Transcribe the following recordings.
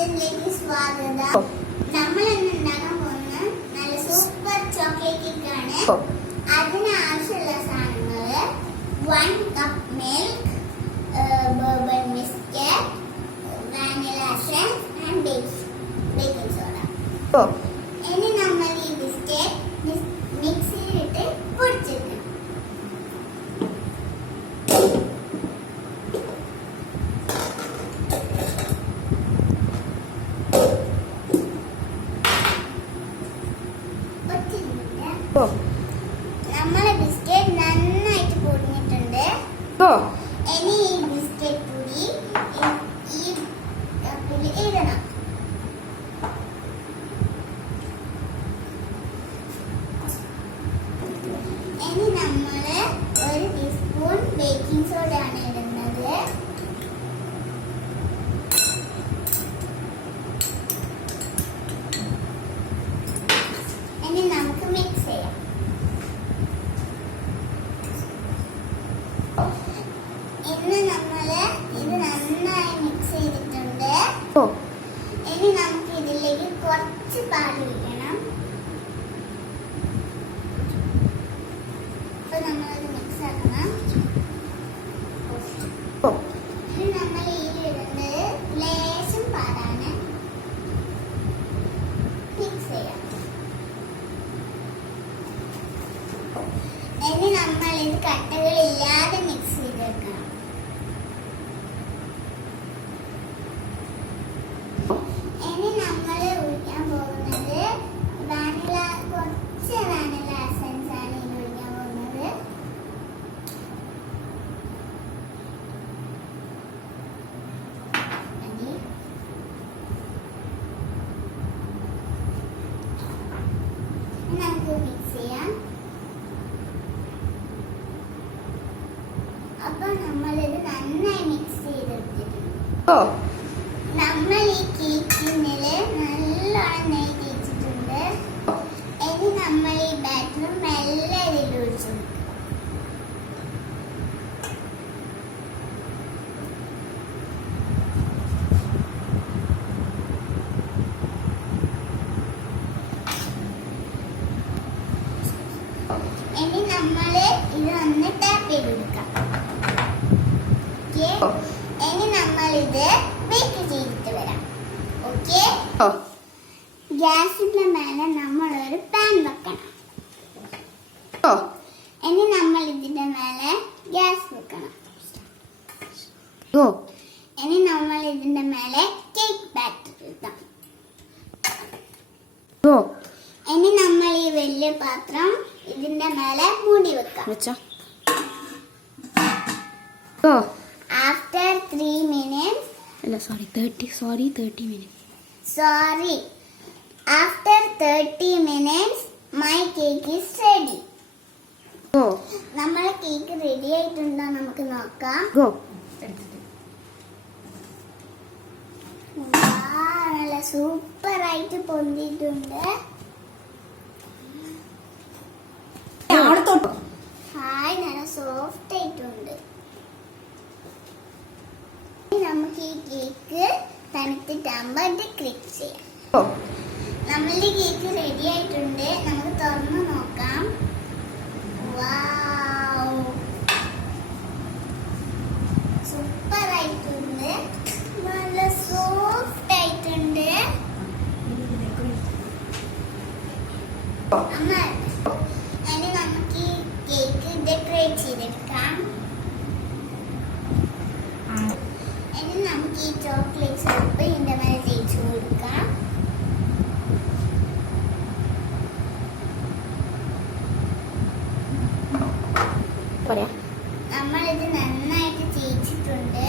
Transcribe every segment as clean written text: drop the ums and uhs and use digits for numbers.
കിച്ചണിലേക്ക് സ്വാഗതം. നമ്മൾ ഇന്ന് ഉണ്ടാക്കാൻ പോകുന്ന നല്ല സൂപ്പർ ചോക്ലേറ്റ് കേക്ക് ആണ്. അതിന് ആവശ്യമുള്ള സാധനങ്ങൾ 1 cup milk, Bourbon biscuit, vanilla essence and baking soda. ഇനി നമ്മൾ ഈ ബിസ്ക്കറ്റ് മിക്സിയിലിട്ട് പൊടിച്ചെടുക്കണം. നമ്മളെ ബിസ്ക്കറ്റ് നന്നായിട്ട് പൊടിഞ്ഞിട്ടുണ്ട്. ഇനി ഈ ബിസ്ക്കറ്റ് പൊടി ഈ കപ്പിൽ ഇടണം. ഇനി നമ്മള് 1 ടീസ്പൂൺ ബേക്കിംഗ് സോഡ ആണ് ഇടുന്നത്. ഇനി നമുക്ക് മിക്സ് ചെയ്യാം. ഇന്ന് നമ്മള് ഇത് നന്നായി മിക്സ് ചെയ്തിട്ടുണ്ട്. ഇനി നമുക്ക് ഇതിലേക്ക് കുറച്ച് പാല് ഒഴിക്കണം. അപ്പൊ നമ്മളത് മിക്സ് ആക്കണം. ഇനി നമ്മൾ ഇതിലിടുന്നത് ലേശം പാലാണ്. മിക്സ് ചെയ്യാം. ഇനി നമ്മൾ ഇത് കട്ടകളില്ലാതെ മിക്സ് ചെയ്തെടുക്കണം. ഇനി നമ്മൾ ഒഴിക്കാൻ പോകുന്നത് കുറച്ച് വാനില എസൻസ് ആണ് ഇനി ഒഴിക്കാൻ പോകുന്നത്. നമുക്ക് മിക്സ് ചെയ്യാം. അപ്പൊ നമ്മളിത് നന്നായി മിക്സ് ചെയ്തെടുത്തിട്ടുണ്ട്. നമ്മൾ ഈ കേക്കിനില് നല്ലോണം നെയ്യ് തേച്ചിട്ടുണ്ട്. ഇനി നമ്മൾ ഈ ബാറ്റർ മെല്ലെ ഇതിൽ ഒഴിച്ചു കൊടുക്കും. ഇനി നമ്മള് ഇത് ഒന്ന് ടാപ്പ് ചെയ്ത് കൊടുക്കാം. ഇനി നമ്മൾ ഇത് ബേക്ക് ചെയ്തിട്ട് വരാം. ഓക്കെ, ഗ്യാസിന്റെ മേലെ നമ്മൾ ഒരു പാൻ വെക്കണം. ഇനി നമ്മൾ ഇതിന്റെ മേലെ ഗ്യാസ് വെക്കണം. ഇനി നമ്മൾ ഇതിന്റെ മേലെ കേക്ക് ബാറ്റർ ഇടാം. ഇനി നമ്മൾ ഈ വലിയ പാത്രം ഇതിന്റെ മേലെ മൂടി വെക്കാം. After 3 minutes. Sorry, 30 minutes. Sorry. After 30 minutes, my cake is ready. നമ്മളെ കേക്ക് റെഡി ആയിട്ടുണ്ടോ നമുക്ക് നോക്കാം. നല്ല സൂപ്പർ ആയിട്ട് പൊന്തിയിട്ടുണ്ട്. ഹായ്, നല്ല സോഫ്റ്റ് ആയിട്ടുണ്ട്. നമുക്ക് ഈ കേക്ക് തണുത്തിട്ടാകുമ്പോ ഡെക്കറേറ്റ് ചെയ്യാം. നമ്മളുടെ കേക്ക് റെഡി ആയിട്ടുണ്ട്. നമുക്ക് തുറന്ന് നോക്കാം. സൂപ്പർ ആയിട്ടുണ്ട്. നല്ല സോഫ്റ്റ് ആയിട്ടുണ്ട്. അമ്മ, ഇനി നമുക്ക് ഈ കേക്ക് ഡെക്കറേറ്റ് ചെയ്തെടുക്കാം. ഇനി നമുക്ക് ഈ ചോക്ലേറ്റ് സിറപ്പ് ഇതിന്റെ മേലെ തേച്ച് കൊടുക്കാം. നമ്മളിത് നന്നായിട്ട് തേച്ചിട്ടുണ്ട്.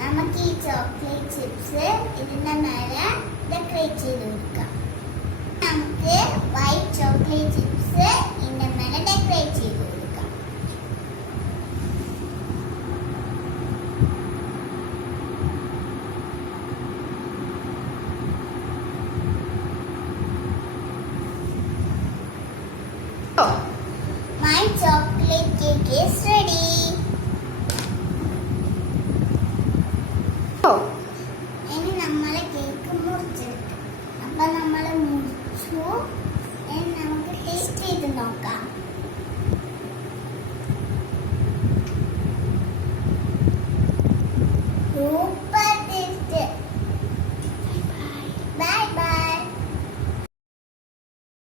നമുക്ക് ഈ ചോക്ലേറ്റ് ചിപ്സ് ഇതിന്റെ മേലെ ഡെക്കറേറ്റ് ചെയ്ത് കൊടുക്കാം. നമുക്ക് വൈറ്റ് ചോക്ലേറ്റ് ചിപ്സ് ഇതിന്റെ മേലെ ഡെക്കറേറ്റ് ചെയ്ത് കൊടുക്കാം. My chocolate cake is ready. ഇനി നമ്മളെ കേക്ക് മുറിച്ചെടുക്കാം. അപ്പൊ നമ്മൾ മുറിച്ചു. ഇനി നമുക്ക് ടേസ്റ്റ് ചെയ്ത് നോക്കാം.